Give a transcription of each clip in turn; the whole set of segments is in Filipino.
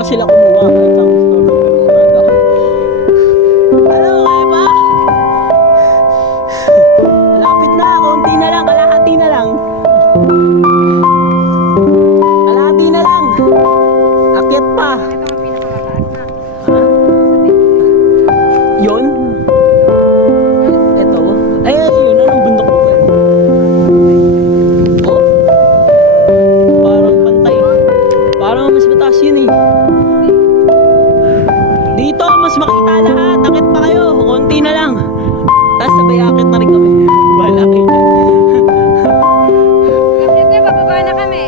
pa sila kumuha kahit sa store ng Bermuda. Ano, kaya pa? Malapit na, konti na lang, kalahati na lang. Kalahati na lang. Akyat pa. Ito ang pinakamataas na. Ha? Yun? Ito? Ay, yun. Anong bundok mo ba? Oh? Parang pantay. Parang mas mataas yun eh. Dito, mas makita lahat. Akit pa kayo. Konti na lang. Tapos sabay akit na rin kami. Bahala kayo dyan. Kasi bababa na kami.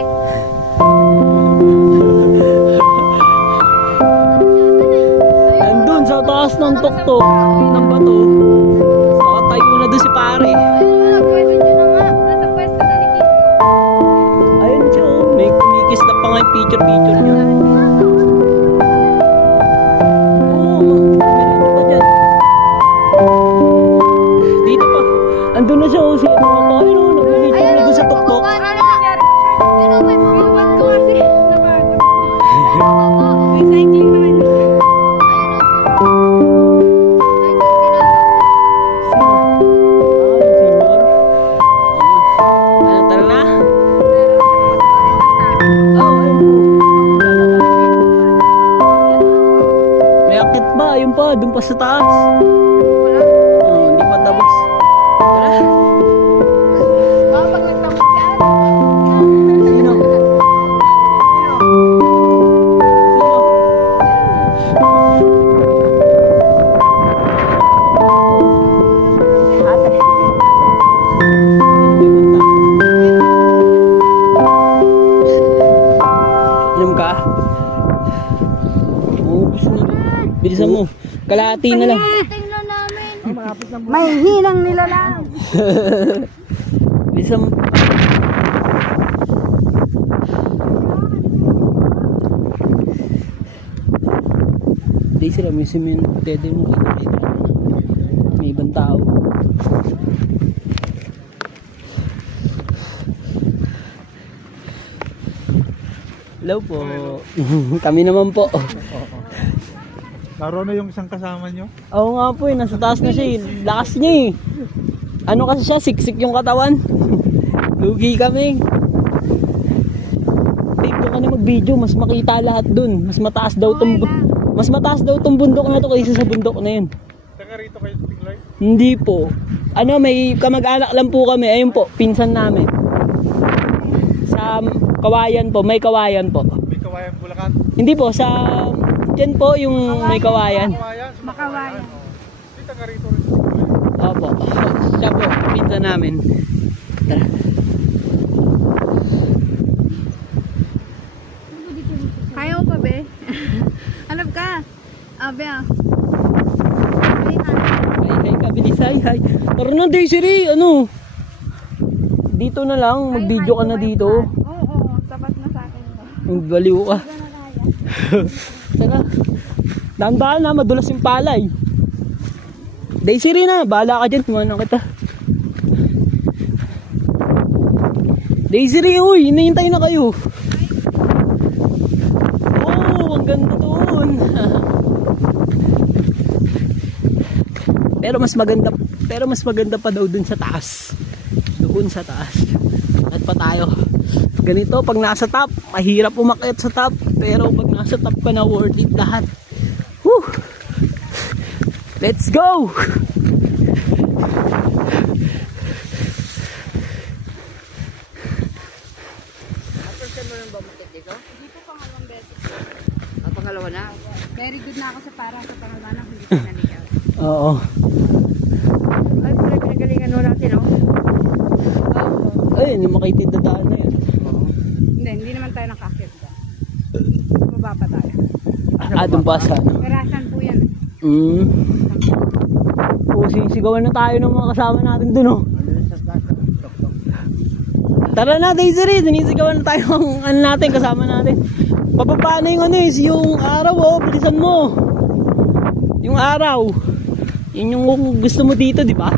Nandun sa taas ng tuktok ng bato. Nakatayo na doon si pare. Ayun, nagpwesto na nga. Nasa pwesto na ni Kiko. Ayun siya oh. May kumikis na pa nga yung picture niya. Oo, meron pa dyan. Dito pa. Andun na siya oh. Si ano pa. Ayun oh. Nag-video na doon sa tuktok. Yun o, may bumabag ko kasi. Napagod. May cycling naman. Ayun o. Ano, tara na? Oo, ayun po. May akit ba? Ayun pa, dun pa sa taas. Oo, hindi pa tapos. Tara. Pag nagtapos yan. Sino? Sino? Ate. Inom ka? Oo, gusto na. Bilisan mo. Kalahati na lang. Tingnan namin. May hinang nila lang. Bilisan mo. Hindi sila may simento. Tede mo kita. May ibang tao. Hello po. Kami naman po. Laro na yung isang kasama nyo? Oo nga po eh, nasa taas na siya eh. Lakas niya eh. Ano kasi siya, siksik yung katawan. Lugi kami. Dave, doon ka na mag-video, mas makita lahat dun. Mas mataas daw tong bundok na to kaysa sa bundok na yun. Taga rito kayo sa Tingloy? Hindi po. Ano, may kamag-anak lang po kami. Ayun po, pinsan namin. Sa Kawayan po, may Kawayan po. May Kawayan, Bulacan? Hindi po, sa... Diyan po yung may Kawayan. Kawayan? Makawayan. Hindi taga rito rin sa Tingloy. Opo. Siya po, pinsan namin. Tara. Kaya mo pa, be? Hanap ka. Abe ah. Hi, kabilis, hi. Tara na, Desiree, ano? Dito na lang, mag-video ka na dito. Oo, tapat na sa akin. Magbaliw ka. Tara. Dahan-dahan na, madulas yung palay. Desiree na, bahala ka dyan, tumanan kita. Desiree, uy, hinihintay na kayo. Oh, ang ganda doon. Pero mas maganda pa daw dun sa taas. Doon sa taas. At pa tayo. Ganito, pag nasa top, mahirap umakyat sa top. Pero pag nasa top ka na, worth it lahat. Woo! Let's go! Pangalawa na. Very good na ako sa para sa pangalawa na hindi ko naligaw. Oo. Ay, pala pinagalingan mo natin, oh. Ay, hindi makitid na daan na yun. Hindi naman tayo nakakit ba? Baba pa tayo. Doon pa sa ano. Perasan po yan. Sisigawan na tayo ng mga kasama natin dun, oh. Tara na, Desiree. Sinisigawan na tayo ng ano natin, kasama natin. Papapa na yung ano eh, yung araw, oh. Bilisan mo. Yung araw. Yun yung gusto mo dito, di ba?